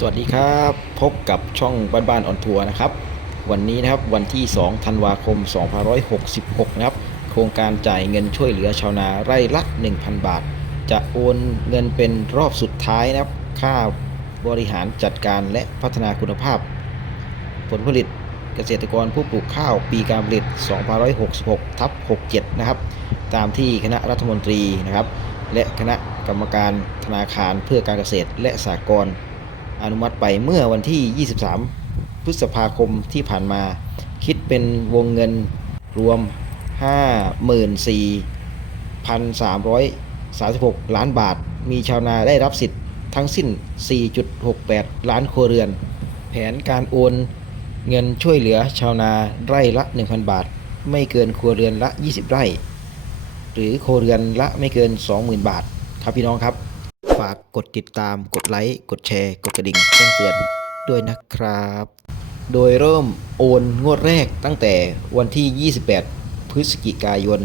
สวัสดีครับ พบกับช่องบ้านบ้านออนทัวร์นะครับ วันนี้นะครับวันที่ 2 ธันวาคม 2566 นะครับ โครงการจ่ายเงินช่วยเหลือชาวนาไร่ละ 1,000 บาท จะโอนเงินเป็นรอบสุดท้ายนะครับ ค่าบริหารจัดการและพัฒนาคุณภาพ ผลผลิตเกษตรกรผู้ปลูกข้าวปีการผลิต 2566 ทับ 67 นะครับ ตามที่คณะรัฐมนตรีนะครับ และคณะกรรมการธนาคารเพื่อการเกษตรและสหกรณ์ อนุมัติไปเมื่อวันที่ 23 พฤษภาคมที่ผ่านมา คิดเป็นวงเงินรวม 54,336 ล้านบาท มีชาวนาได้รับสิทธิ์ทั้งสิ้น 4.68 ล้านครัวเรือน แผนการโอนเงินช่วยเหลือชาวนาไร่ละ 1,000 บาท ไม่เกินครัวเรือนละ 20 ไร่ หรือครัวเรือนละไม่เกิน 20,000 บาท ครับพี่น้องครับากกดติดตาม กดไลค์ กดแชร์ กดกระดิ่งแจ้งเตือนด้วยนะครับ โดยเริ่มโอนงวดแรกตั้งแต่วันที่ 28 พฤศจิกายน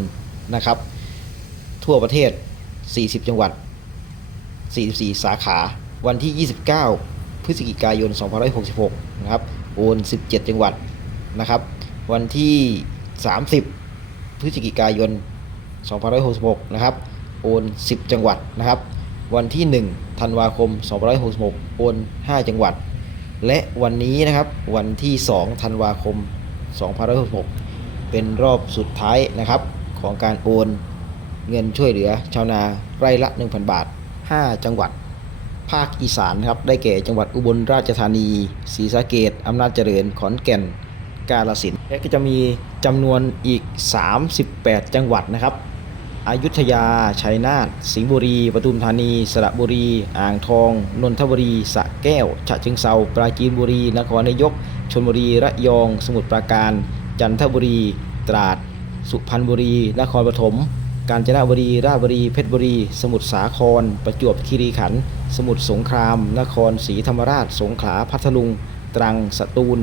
นะครับ ทั่วประเทศ 40 จังหวัด 44 สาขา วันที่ 29 พฤศจิกายน 2566 นะครับ โอน 17 จังหวัดนะครับ วันที่ 30 พฤศจิกายน 2566 นะครับ โอน 10 จังหวัดนะครับ วันที่ 1 ธันวาคม 2566 โอน 5 จังหวัด และวันนี้นะครับ วันที่ 2 ธันวาคม 2566 เป็นรอบสุดท้ายนะครับ ของการโอนเงินช่วยเหลือชาวนาไร่ละ 1,000 บาท 5 จังหวัด ภาคอีสานครับ ได้แก่จังหวัดอุบลราชธานี ศรีสะเกดอำนาจเจริญ ขอนแก่น กาฬสินธุ์ และก็จะมีจำนวนอีก 38 จังหวัดนะครับ อยุธยา ชัยนาท สิงห์บุรี ปทุมธานี สระบุรี อ่างทอง นนทบุรีสระแก้ว ฉะเชิงเซาปราจีนบุรี นครนายก ชลบุรี ระยอง สมุทรปราการ จันทบุรี ตราด สุพรรณบุรี นครปฐม กาญจนบุรี ราชบุรี เพชรบุรี สมุทรสาคร ประจวบคีรีขันธ์ สมุทรสงคราม นครศรีธรรมราช สงขลา พัทลุง ตรัง สตูล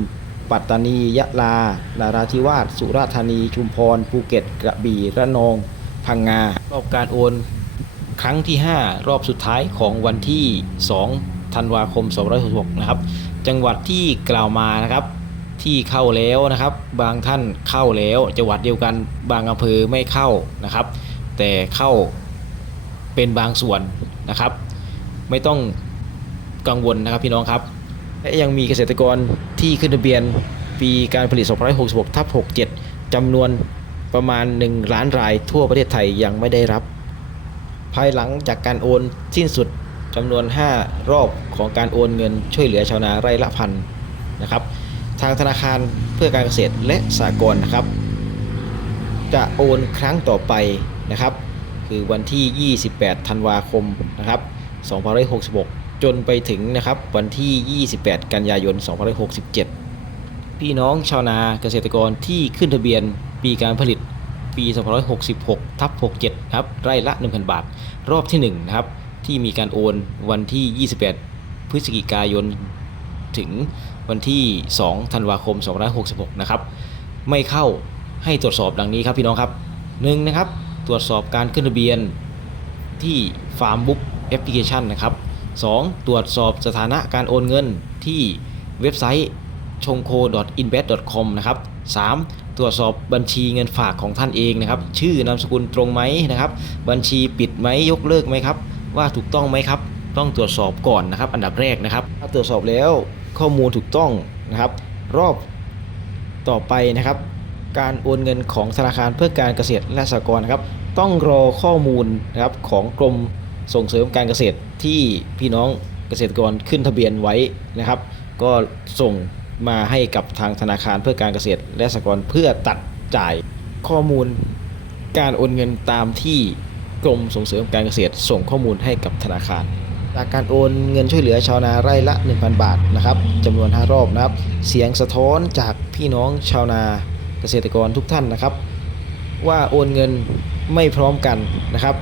ปัตตานี ยะลา นาราธิวาส สุราษฎร์ธานี ชุมพร ภูเก็ต กระบี่ ระนอง พังงารอบการโอนครั้งที่ 5 รอบสุดท้ายของวันที่ 2 ธันวาคม2566 นะครับ จังหวัดที่กล่าวมานะครับที่เข้าแล้วนะครับ บางท่านเข้าแล้วจังหวัดเดียวกันบางอำเภอไม่เข้านะครับ แต่เข้าเป็นบางส่วนนะครับ ไม่ต้องกังวลนะครับพี่น้องครับและยังมีเกษตรกรที่ขึ้นทะเบียนปีการผลิต 2566 ทับ 67จำนวน ประมาณ 1 ล้านรายทั่วประเทศไทยยังไม่ได้รับ ภายหลังจากการโอนสิ้นสุดจำนวน 5 รอบของการโอนเงินช่วยเหลือชาวนาไร่ละพันนะครับทางธนาคารเพื่อการเกษตรและสหกรณ์นะครับ จะโอนครั้งต่อไปนะครับ คือวันที่ 28 ธันวาคมนะครับ2566 จนไปถึงนะครับวันที่ 28 กันยายน2567 พี่น้องชาวนาเกษตรกรที่ขึ้นทะเบียน ปีการผลิตปี2566ทับ67ครับไร่ละ 1,000 บาท รอบที่ 1 นะครับ ที่มีการโอนวันที่ 28 พฤศจิกายน ถึงวันที่ 2 ธันวาคม 2566 นะครับ ไม่เข้าให้ตรวจสอบดังนี้ครับพี่น้องครับ 1. นะครับ ตรวจสอบการขึ้นทะเบียนที่ Farmbook Application นะครับ 2. ตรวจสอบสถานะการโอนเงินที่เว็บไซต์ชงโค invest.com นะครับ 3. ตรวจสอบบัญชีเงินฝากของท่านเองนะครับ ชื่อนามสกุลตรงไหมนะครับ บัญชีปิดไหมยกเลิกไหมครับ ว่าถูกต้องไหมครับ ต้องตรวจสอบก่อนนะครับ อันดับแรกนะครับ ถ้าตรวจสอบแล้วข้อมูลถูกต้องนะครับ รอบต่อไปนะครับ การโอนเงินของธนาคารเพื่อการเกษตรและสหกรณ์นะครับ ต้องรอข้อมูลนะครับของกรมส่งเสริมการเกษตรที่พี่น้องเกษตรกรขึ้นทะเบียนไว้นะครับ ก็ส่ง มาให้กับทางธนาคารเพื่อการเกษตรและสหกรณ์เพื่อตัดจ่ายข้อมูลการโอนเงินตามที่กรมส่งเสริมการเกษตรส่งข้อมูลให้กับธนาคาร จากการโอนเงินช่วยเหลือชาวนาไร่ละ 1,000 บาทนะครับจำนวน 5 รอบนะครับ เสียงสะท้อนจากพี่น้องชาวนาเกษตรกรทุกท่านนะครับ ว่าโอนเงินไม่พร้อมกันนะครับ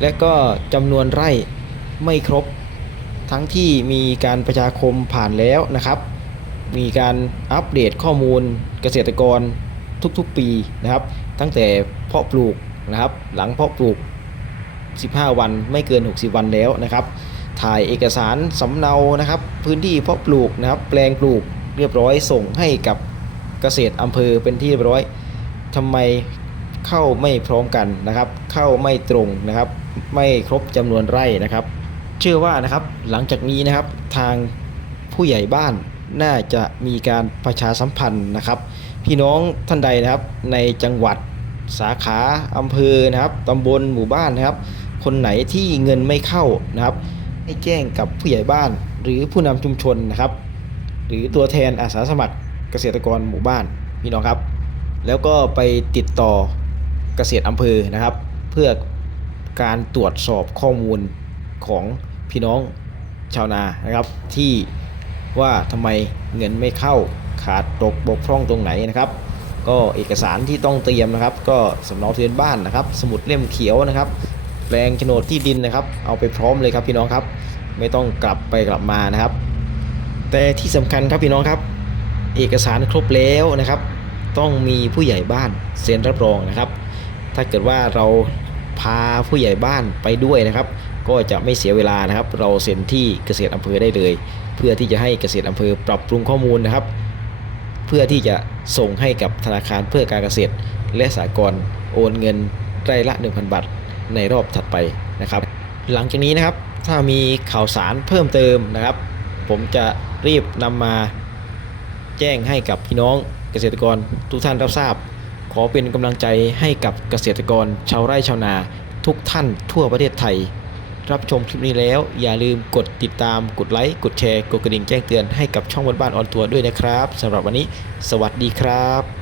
และก็จำนวนไร่ไม่ครบ ทั้งที่มีการประชาคมผ่านแล้วนะครับ มีการอัปเดตข้อมูลเกษตรกรทุกๆปีนะครับ ตั้งแต่เพาะปลูกนะครับ หลังเพาะปลูก 15 วันไม่เกิน 60 วันแล้วนะครับ ถ่ายเอกสารสำเนานะครับ พื้นที่เพาะปลูกนะครับ แปลงปลูกเรียบร้อยส่งให้กับเกษตรอำเภอเป็นที่เรียบร้อยทำไมเข้าไม่พร้อมกันนะครับ เข้าไม่ตรงนะครับ ไม่ครบจำนวนไร่นะครับ เชื่อว่านะครับหลังจากนี้นะครับทางผู้ใหญ่บ้าน น่าจะมีการประชาสัมพันธ์นะครับ พี่น้องท่านใดนะครับในจังหวัดสาขาอำเภอนะครับตำบลหมู่บ้านนะครับ คนไหนที่เงินไม่เข้านะครับ ให้แจ้งกับผู้ใหญ่บ้านหรือผู้นำชุมชนนะครับ หรือตัวแทนอาสาสมัครเกษตรกรหมู่บ้านพี่น้องครับ แล้วก็ไปติดต่อเกษตรอำเภอนะครับ เพื่อการตรวจสอบข้อมูลของพี่น้องชาวนานะครับที่ ว่าทำไมเงินไม่เข้าขาดตกบกพร่องตรงไหนนะครับ ก็เอกสารที่ต้องเตรียมนะครับ ก็สำเนาทะเบียนบ้านนะครับ สมุดเล่มเขียวนะครับแปลงโฉนดที่ดินนะครับ เอาไปพร้อมเลยครับพี่น้องครับ ไม่ต้องกลับไปกลับมานะครับ แต่ที่สำคัญครับพี่น้องครับ เอกสารครบแล้วนะครับ ต้องมีผู้ใหญ่บ้านเซ็นรับรองนะครับ ถ้าเกิดว่าเราพาผู้ใหญ่บ้านไปด้วยนะครับ ก็จะไม่เสียเวลานะครับ เราเซ็นที่เกษตรอำเภอได้เลย เพื่อที่จะให้เกษตรอำเภอปรับปรุงข้อมูลนะครับ เพื่อที่จะส่งให้กับธนาคารเพื่อการเกษตร และสหกรณ์โอนเงินไร่ละ 1,000 บาทในรอบถัดไปนะครับ หลังจากนี้นะครับถ้ามีข่าวสารเพิ่มเติมนะครับ ผมจะรีบนำมาแจ้งให้กับพี่น้องเกษตรกรทุกท่านรับทราบ ขอเป็นกำลังใจให้กับเกษตรกรชาวไร่ชาวนาทุกท่านทั่วประเทศไทย รับชมคลิปนี้แล้ว อย่าลืมกดติดตามกดไลค์กดแชร์กดกระดิ่งแจ้งเตือนให้กับช่องบ้านบ้านออนทัวร์ด้วยนะครับสำหรับวันนี้ สวัสดีครับ